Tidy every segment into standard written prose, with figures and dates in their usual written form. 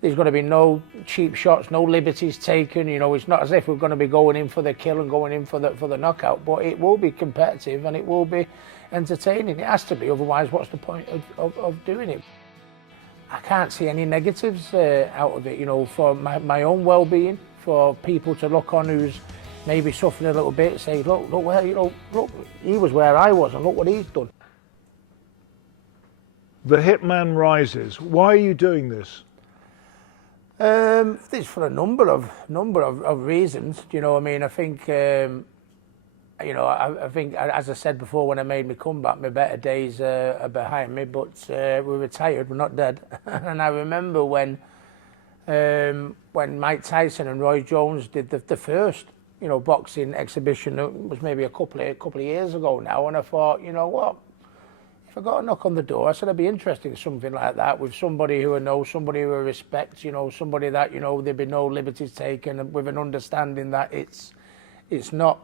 there's going to be no cheap shots, no liberties taken. You know, it's not as if we're going to be going in for the kill and going in for the knockout, but it will be competitive and it will be entertaining. It has to be, otherwise what's the point of doing it? I can't see any negatives out of it, you know, for my own well-being, for people to look on who's maybe suffering a little bit, say, look where, you know, look, he was where I was and look what he's done. The hitman rises. Why are you doing this? It's for a number of reasons. You know, I mean, I think, you know, I think, as I said before, when I made my comeback, my better days are behind me. But we're retired, we're not dead. And I remember when Mike Tyson and Roy Jones did the first, you know, boxing exhibition. It was maybe a couple of years ago now, and I thought, you know what? If I got a knock on the door, I said I'd be interested in something like that with somebody who I know, somebody who I respect, you know, somebody that, you know, there'd be no liberties taken, and with an understanding that it's not,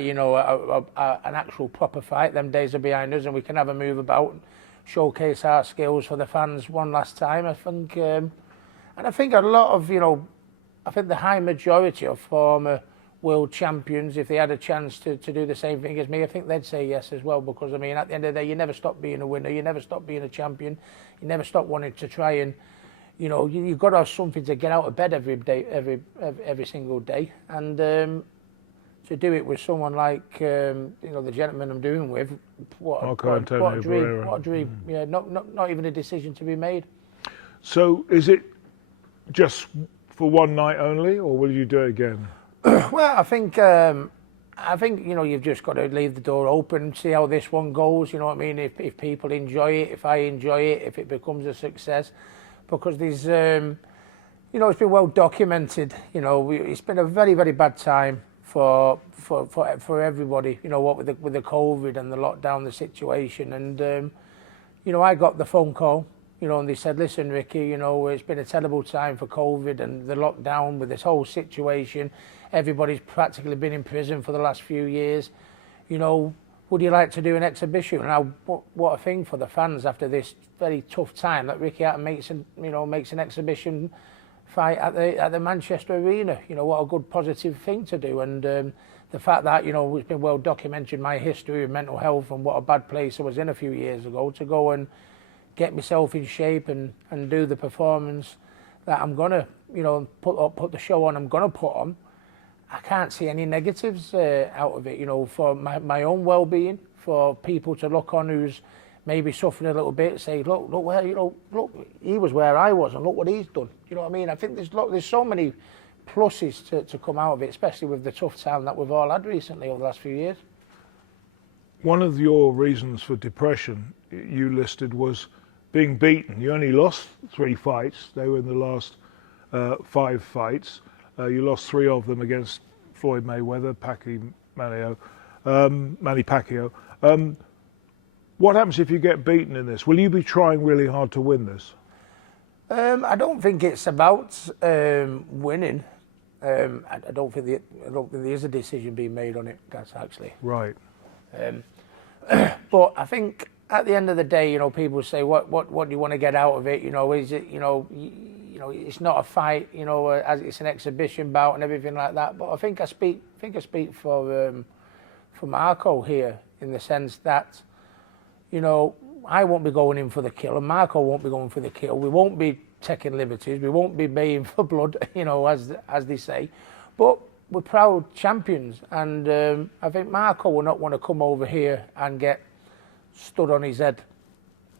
you know, an actual proper fight. Them days are behind us, and we can have a move about and showcase our skills for the fans one last time. I think, and I think a lot of, you know, I think the high majority of former world champions, if they had a chance to do the same thing as me, I think they'd say yes as well, because I mean, at the end of the day, you never stop being a winner, you never stop being a champion, you never stop wanting to try and, you know, you've got to have something to get out of bed every day, every single day, and to do it with someone like, you know, the gentleman I'm doing with, Marco Antonio Barrera. What a dream! Yeah, not even a decision to be made. So, is it just for one night only, or will you do it again? Well, I think you know, you've just got to leave the door open, see how this one goes. You know what I mean? If people enjoy it, if I enjoy it, if it becomes a success, because there's, you know, it's been well documented. You know, it's been a very bad time for everybody. You know what, with the COVID and the lockdown, the situation, and you know, I got the phone call. You know, and they said, listen, Ricky, you know, it's been a terrible time for COVID and the lockdown with this whole situation. Everybody's practically been in prison for the last few years. You know, would you like to do an exhibition? Now, what a thing for the fans after this very tough time that Ricky Hatton makes an exhibition fight at the Manchester Arena. You know, what a good positive thing to do. And the fact that, you know, it's been well documented, my history of mental health and what a bad place I was in a few years ago, to go and get myself in shape and do the performance that I'm gonna, you know, put the show on I'm gonna put on. I can't see any negatives out of it, you know, for my own well-being, for people to look on who's maybe suffering a little bit, say, look where, you know, look, he was where I was and look what he's done. You know what I mean? I think there's so many pluses to come out of it, especially with the tough time that we've all had recently over the last few years. One of your reasons for depression you listed was being beaten. You only lost 3 fights. They were in the last 5 fights. You lost 3 of them against Floyd Mayweather, Manny Pacquiao. What happens if you get beaten in this? Will you be trying really hard to win this? I don't think it's about winning. I don't think there is a decision being made on it. That's actually right. But I think at the end of the day, you know, people say, what do you want to get out of it? You know, is it, you know, it's not a fight, you know, as it's an exhibition bout and everything like that. But I think I speak for Marco here, in the sense that, you know, I won't be going in for the kill, and Marco won't be going for the kill. We won't be taking liberties. We won't be baying for blood, you know, as they say. But we're proud champions, and I think Marco will not want to come over here and get stood on his head,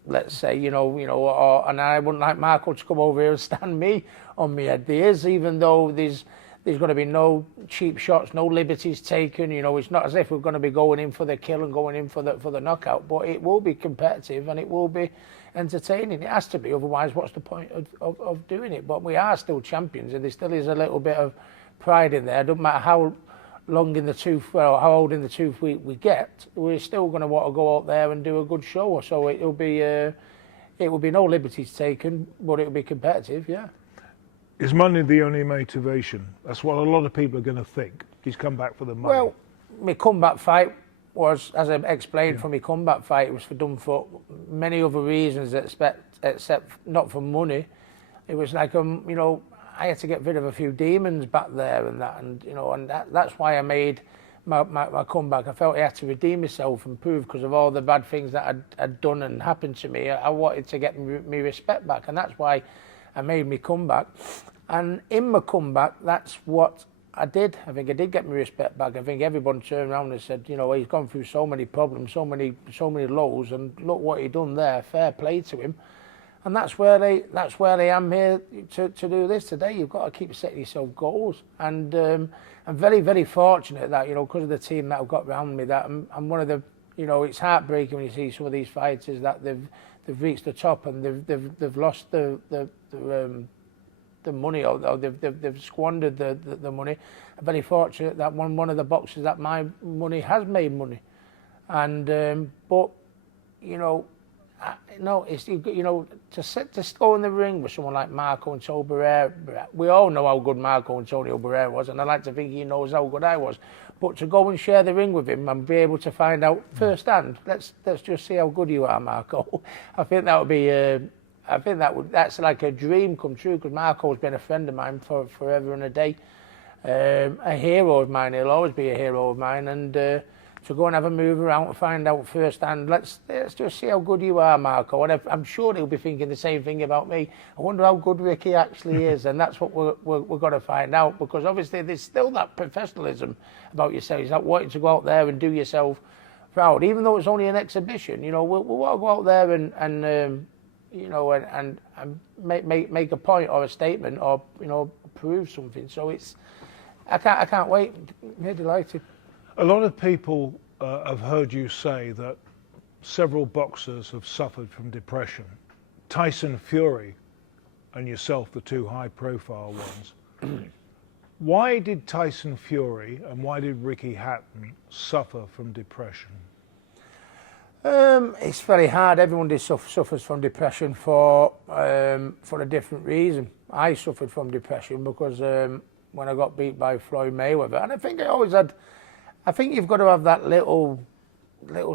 let's say, you know, and I wouldn't like Marco to come over here and stand me on my head. There is, even though there's going to be no cheap shots, no liberties taken. You know, it's not as if we're going to be going in for the kill and going in for the knockout, but it will be competitive and it will be entertaining. It has to be, otherwise what's the point of doing it? But we are still champions, and there still is a little bit of pride in there. It doesn't matter how long in the tooth, well, how old in the tooth we get, we're still going to want to go out there and do a good show. So it will be no liberties taken, but it will be competitive, yeah. Is money the only motivation? That's what a lot of people are going to think. He's come back for the money. Well, my comeback fight was, as I explained, for my comeback fight, it was done for many other reasons, except not for money. it was like, you know, I had to get rid of a few demons back there and that, and, you know, and that's why I made my comeback. I felt I had to redeem myself and prove, because of all the bad things that I'd done and happened to me. I wanted to get me respect back, and that's why I made me comeback. And in my comeback, that's what I did. I think I did get my respect back. I think everyone turned around and said, you know, he's gone through so many problems, so many lows, and look what he done there. Fair play to him. And that's where I am here to do this today. You've got to keep setting yourself goals. And I'm very, very fortunate that, you know, because of the team that I've got around me, that I'm one of the, you know, it's heartbreaking when you see some of these fighters that they've reached the top and they've lost the money, or they've squandered the money. I'm very fortunate that one of the boxes that my money has made money. And but, you know, no, it's, you know, to go in the ring with someone like Marco Antonio Barrera. We all know how good Marco Antonio Barrera was, and I like to think he knows how good I was. But to go and share the ring with him and be able to find out firsthand, let's just see how good you are, Marco. I think that would be, that's like a dream come true, because Marco's been a friend of mine for forever and a day, a hero of mine. He'll always be a hero of mine, and. To go and have a move around and find out firsthand. Let's just see how good you are, Marco. And I'm sure he'll be thinking the same thing about me. I wonder how good Ricky actually is, and that's what we're going to find out. Because obviously there's still that professionalism about yourself. It's like wanting to go out there and do yourself proud, even though it's only an exhibition. You know, we want to go out there and you know, and make a point or a statement, or, you know, prove something. So I can't wait. I'm delighted. A lot of people have heard you say that several boxers have suffered from depression. Tyson Fury and yourself, the two high-profile ones. Why did Tyson Fury and why did Ricky Hatton suffer from depression? It's very hard. Everyone suffers from depression for a different reason. I suffered from depression because when I got beat by Floyd Mayweather, and I think I always had. I think you've got to have that little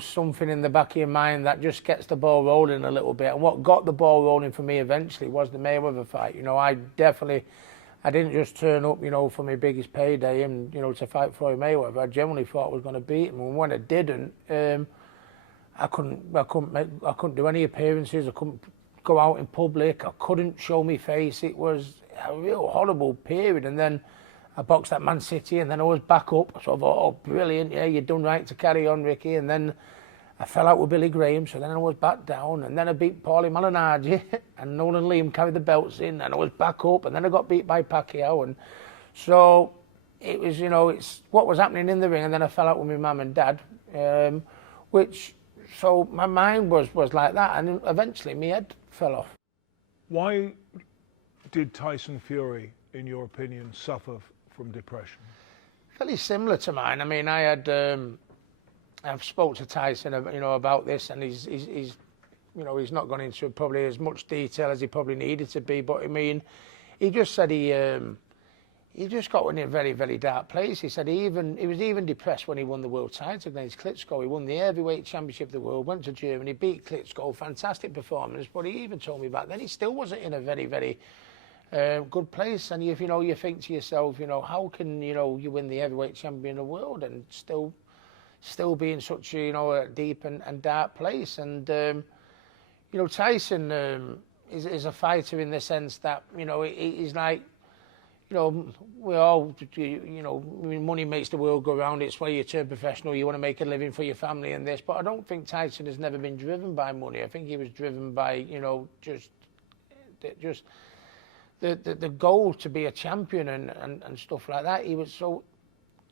something in the back of your mind that just gets the ball rolling a little bit. And what got the ball rolling for me eventually was the Mayweather fight. You know, I didn't just turn up, you know, for my biggest payday and, you know, to fight Floyd Mayweather. I genuinely thought I was going to beat him. And when I didn't, I couldn't do any appearances. I couldn't go out in public. I couldn't show my face. It was a real horrible period. And then I boxed at Man City, and then I was back up. So I thought, oh, brilliant, yeah, you've done right to carry on, Ricky. And then I fell out with Billy Graham, so then I was back down. And then I beat Paulie Malignaggi, and Nolan Liam carried the belts in, and I was back up. And then I got beat by Pacquiao. And so it was, you know, it's what was happening in the ring. And then I fell out with my mum and dad, so my mind was like that. And eventually my head fell off. Why did Tyson Fury, in your opinion, suffer from depression? Fairly similar to mine. I mean, I've spoke to Tyson, you know, about this, and he's you know, he's not gone into probably as much detail as he probably needed to be. But I mean, he just said he just got in a very, very dark place. He said he was even depressed when he won the world title against Klitschko. He won the heavyweight championship of the world, went to Germany, beat Klitschko, fantastic performance. But he even told me back then he still wasn't in a very, very good place. And if, you know, you think to yourself, you know, how can, you know, you win the heavyweight champion of the world and still be in such a, you know, a deep and dark place? And you know, Tyson is a fighter in the sense that, you know, he's like, you know, we all, you know, money makes the world go round. It's why you turn professional. You want to make a living for your family and this. But I don't think Tyson has never been driven by money. I think he was driven by, you know, just the goal to be a champion and stuff like that.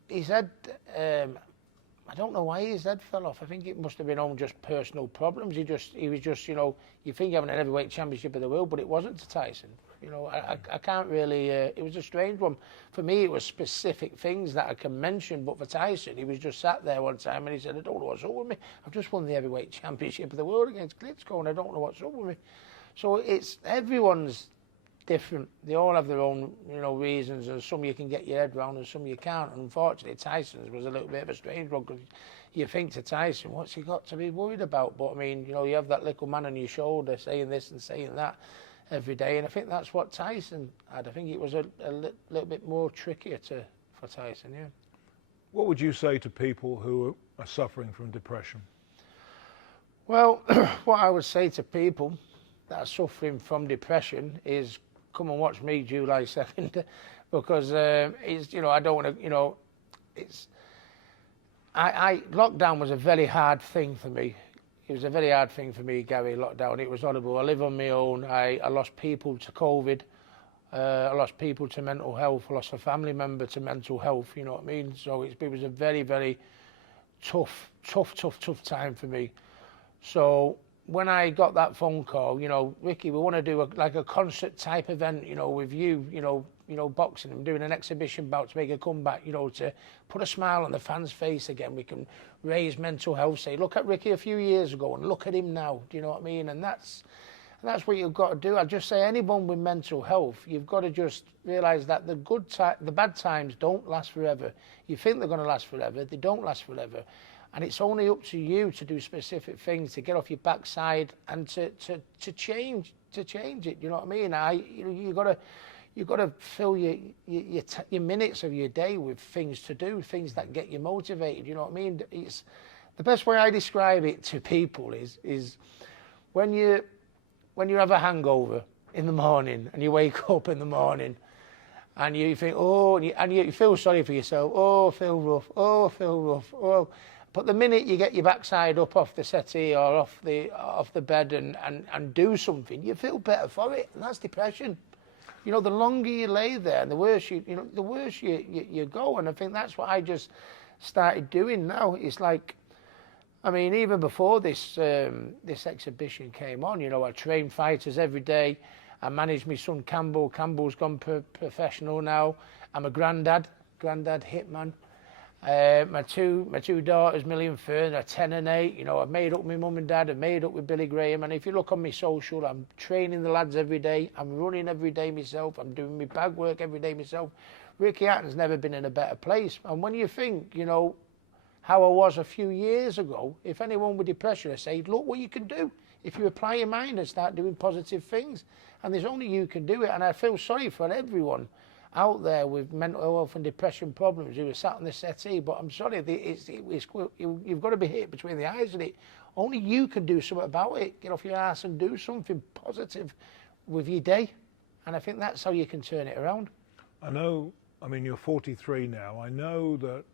He said, I don't know why his head fell off. I think it must have been on just personal problems. He was just, you know, you think you're having a heavyweight championship of the world, but it wasn't to Tyson. You know, I can't really, it was a strange one. For me, it was specific things that I can mention, but for Tyson, he was just sat there one time and he said, I don't know what's up with me. I've just won the heavyweight championship of the world against Klitschko and I don't know what's up with me. So it's, everyone's different. They all have their own, you know, reasons, and some you can get your head around and some you can't. And unfortunately, Tyson's was a little bit of a strange one, because you think to Tyson, what's he got to be worried about? But I mean, you know, you have that little man on your shoulder saying this and saying that. every day. And I think that's what Tyson had. I think it was a little bit more trickier for Tyson, yeah. What would you say to people who are suffering from depression? Well, what I would say to people that are suffering from depression is come and watch me July 2nd, because it's, you know, I don't want to, you know, it's, lockdown was a very hard thing for me. It was a very hard thing for me, Gary, lockdown. It was horrible. I live on my own. I lost people to COVID. I lost people to mental health. I lost a family member to mental health, you know what I mean? So it was a very, very tough time for me. So when I got that phone call, you know, Ricky, we want to do like a concert type event, you know, with you know, boxing and doing an exhibition bout to make a comeback, you know, to put a smile on the fans' face again. We can raise mental health, say, look at Ricky a few years ago and look at him now. Do you know what I mean? And that's what you've got to do. I just say anyone with mental health, you've got to just realise that the bad times don't last forever. You think they're going to last forever, they don't last forever. And it's only up to you to do specific things, to get off your backside and to change it. You know what I mean? You got to fill your minutes of your day with things to do, things that get you motivated. You know what I mean? It's the best way I describe it to people is when you have a hangover in the morning and you wake up in the morning and you think, oh, and you feel sorry for yourself. Oh, I feel rough. Oh, I feel rough. Oh. But the minute you get your backside up off the settee or off the bed and do something, you feel better for it, and that's depression. You know, the longer you lay there, the worse you go. And I think that's what I just started doing now. It's like, I mean, even before this exhibition came on, you know, I train fighters every day. I manage my son Campbell. Campbell's gone professional now. I'm a granddad hitman. My two daughters, Millie and Fern, are 10 and 8. You know, I've made up with my mum and dad. I've made up with Billy Graham. And if you look on my social, I'm training the lads every day. I'm running every day myself. I'm doing my bag work every day myself. Ricky Hatton's never been in a better place. And when you think, you know, how I was a few years ago, if anyone with depression, I say, look what you can do. If you apply your mind and start doing positive things. And there's only you can do it. And I feel sorry for everyone out there with mental health and depression problems who are sat on the settee, but I'm sorry, you've got to be hit between the eyes with it. Only you can do something about it. Get off your ass and do something positive with your day, and I think that's how you can turn it around. I know, I mean, you're 43 now. I know that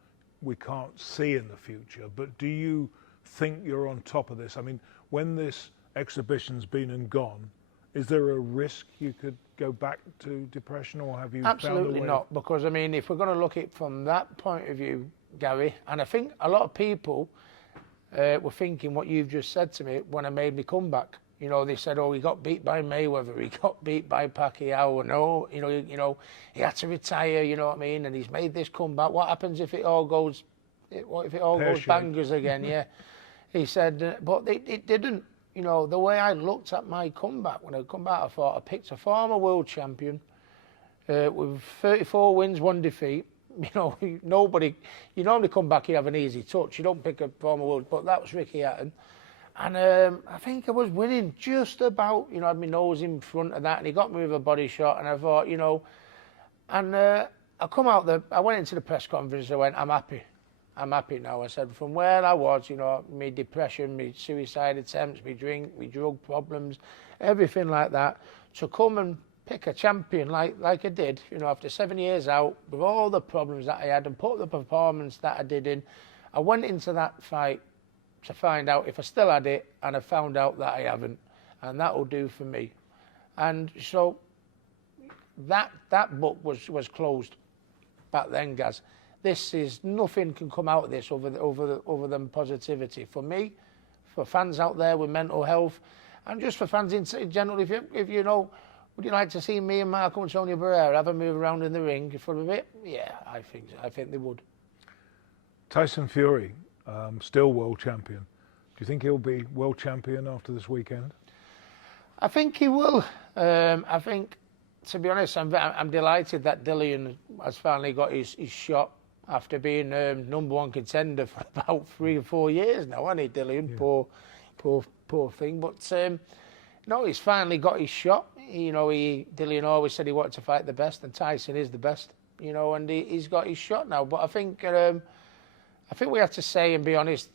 we can't see in the future, but do you think you're on top of this? I mean, when this exhibition's been and gone, is there a risk you could go back to depression, or have you Absolutely found a way? not, because I mean, if we're going to look at it from that point of view, Gary, and I think a lot of people were thinking what you've just said to me when I made me comeback. You know, they said, oh, he got beat by Mayweather, he got beat by Pacquiao, and oh, you know, he had to retire, you know what I mean, and he's made this comeback. What happens if it all goes, what if it all goes bangers again? Yeah. He said, but it didn't. You know, the way I looked at my comeback, when I come back, I thought I picked a former world champion with 34 wins, 1 defeat. You know, you normally come back, you have an easy touch. You don't pick a former world, but that was Ricky Hatton. And I think I was winning just about, you know, I had my nose in front of that, and he got me with a body shot, and I thought, you know, and I went into the press conference, I went, I'm happy now. I said, from where I was, you know, my depression, my suicide attempts, my drink, my drug problems, everything like that, to come and pick a champion like I did, you know, after 7 years out, with all the problems that I had and put the performance that I did in, I went into that fight to find out if I still had it, and I found out that I haven't, and that will do for me. And so that book was closed back then, Gaz. This is, nothing can come out of this over than positivity. For me, for fans out there with mental health, and just for fans in general, if you know, would you like to see me and Marco Antonio Barrera have a move around in the ring for a bit? Yeah, I think they would. Tyson Fury, still world champion. Do you think he'll be world champion after this weekend? I think he will. I think, to be honest, I'm delighted that Dillian has finally got his shot after being #1 contender for about 3 or 4 years now, hasn't he, Dillian? Yeah. Poor thing. But no, he's finally got his shot. Dillian always said he wanted to fight the best, and Tyson is the best, and he's got his shot now. But I think we have to say and be honest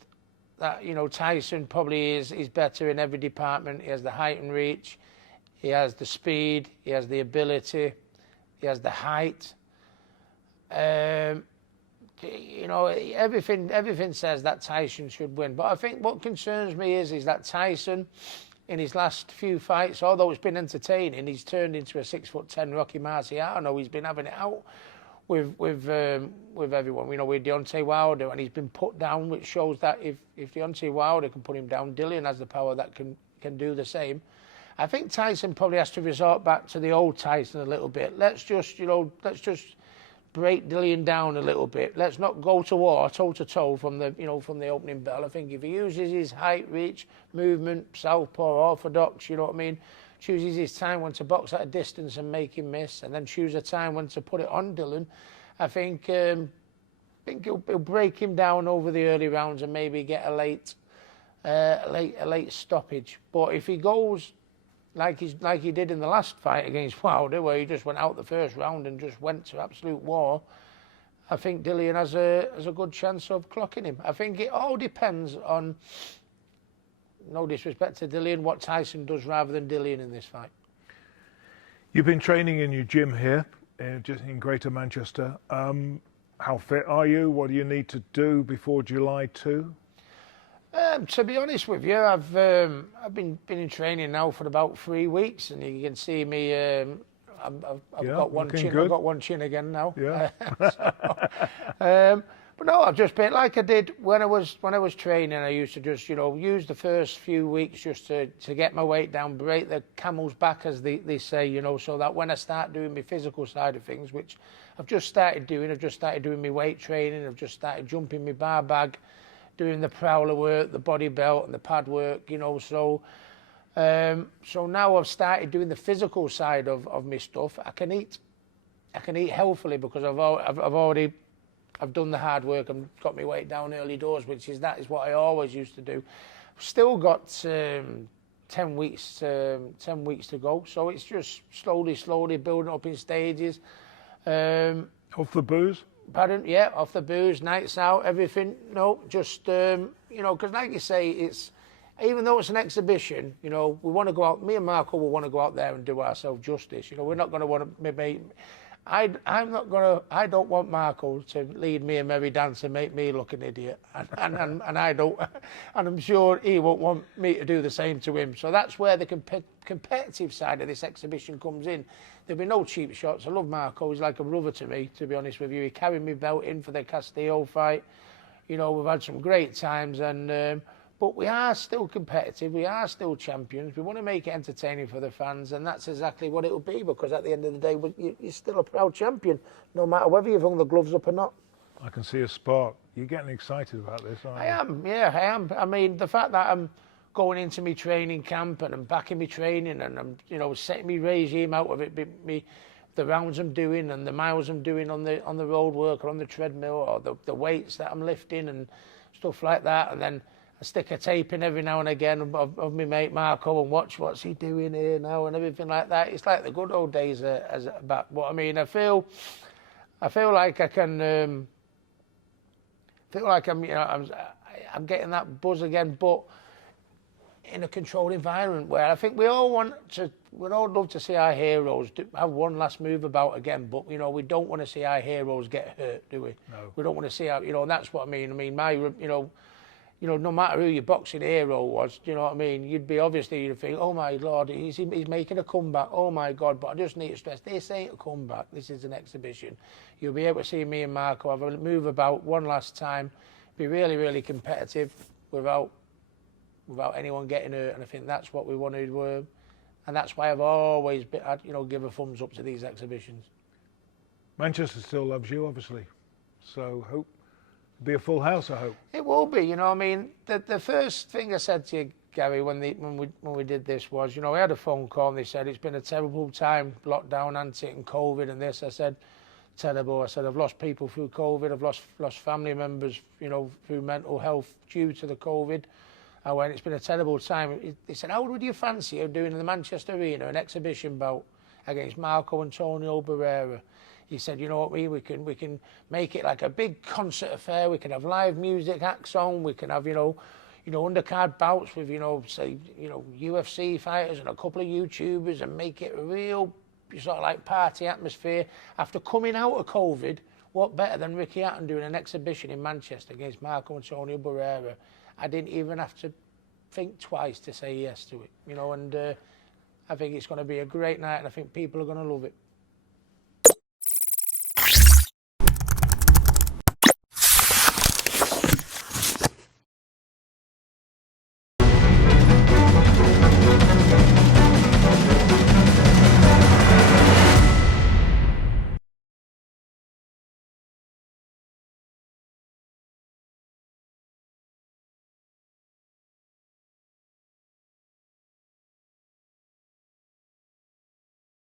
that, Tyson probably is better in every department. He has the height and reach, he has the speed, he has the ability, he has the height. Everything says that Tyson should win. But I think what concerns me is that Tyson, in his last few fights, although it's been entertaining, he's turned into a 6'10" Rocky Marciano. He's been having it out with everyone. With Deontay Wilder, and he's been put down, which shows that if Deontay Wilder can put him down, Dillian has the power that can do the same. I think Tyson probably has to resort back to the old Tyson a little bit. Let's just break Dillian down a little bit. Let's not go to war toe to toe from the opening bell. I think if he uses his height, reach, movement, southpaw, orthodox, chooses his time when to box at a distance and make him miss, and then choose a time when to put it on Dillian, I think he'll break him down over the early rounds and maybe get a late stoppage. But if he goes like he did in the last fight against Wilder, where he just went out the first round and just went to absolute war, I think Dillian has a good chance of clocking him. I think it all depends on, no disrespect to Dillian, what Tyson does rather than Dillian in this fight. You've been training in your gym here, just in Greater Manchester. How fit are you? What do you need to do before July 2? To be honest with you, I've been in training now for about 3 weeks, and you can see me. I've got one chin. Good. I've got one chin again now. Yeah. But no, I've just been like I did when I was training. I used to just use the first few weeks just to get my weight down, break the camel's back, as they say, so that when I start doing my physical side of things, which I've just started doing my weight training. I've just started jumping my bar bag, doing the prowler work, the body belt and the pad work, so now I've started doing the physical side of my stuff. I can eat healthily because I've done the hard work and got my weight down early doors, that is what I always used to do. Still got 10 weeks to go, so it's just slowly building up in stages. Off the booze? Pardon? Yeah, off the booze, nights out, everything. No, just because like you say, it's, even though it's an exhibition, we want to go out. Me and Marco will want to go out there and do ourselves justice. We're not going to want to make. I don't want Marco to lead me a merry dance and make me look an idiot, and I don't, and I'm sure he won't want me to do the same to him. So that's where the competitive side of this exhibition comes in. There'll be no cheap shots. I love Marco. He's like a brother to me, to be honest with you. He carried me belt in for the Castillo fight. We've had some great times, and but we are still competitive. We are still champions. We want to make it entertaining for the fans, and that's exactly what it will be, because at the end of the day, you're still a proud champion, no matter whether you've hung the gloves up or not. I can see a spark. You're getting excited about this, aren't you? I am. I mean, the fact that I'm going into my training camp and I'm backing my training and I'm, setting my regime out of it, the rounds I'm doing and the miles I'm doing on the road work or on the treadmill, or the weights that I'm lifting and stuff like that, and then I stick a tape in every now and again of my mate Marco and watch what's he doing here now and everything like that. It's like the good old days back. But I mean, I feel like I can. Feel like I'm getting that buzz again, but in a controlled environment where I think we'd all love to see our heroes have one last move about again, but we don't want to see our heroes get hurt, do we? No. We don't want to see our, and that's what I mean. I mean, no matter who your boxing hero was, do you know what I mean? You'd think, oh my Lord, he's making a comeback. Oh my God! But I just need to stress, this ain't a comeback. This is an exhibition. You'll be able to see me and Marco have a move about one last time, be really, really competitive without anyone getting hurt. And I think that's what we wanted, and that's why I've always give a thumbs up to these exhibitions. Manchester still loves you, obviously, so hope. Be a full house, I hope. It will be, I mean, the first thing I said to you, Gary, when we did this was, we had a phone call and they said it's been a terrible time, lockdown, antic and COVID and this. I said, terrible. I said, I've lost people through COVID. I've lost family members, through mental health due to the COVID. I went, it's been a terrible time. He said, how would you fancy doing in the Manchester Arena an exhibition bout against Marco Antonio Barrera? He said, you know what, we can make it like a big concert affair. We can have live music acts on. We can have, undercard bouts with, say, UFC fighters and a couple of YouTubers, and make it a real sort of like party atmosphere. After coming out of COVID, what better than Ricky Hatton doing an exhibition in Manchester against Marco Antonio Barrera? I didn't even have to think twice to say yes to it, and I think it's going to be a great night, and I think people are going to love it.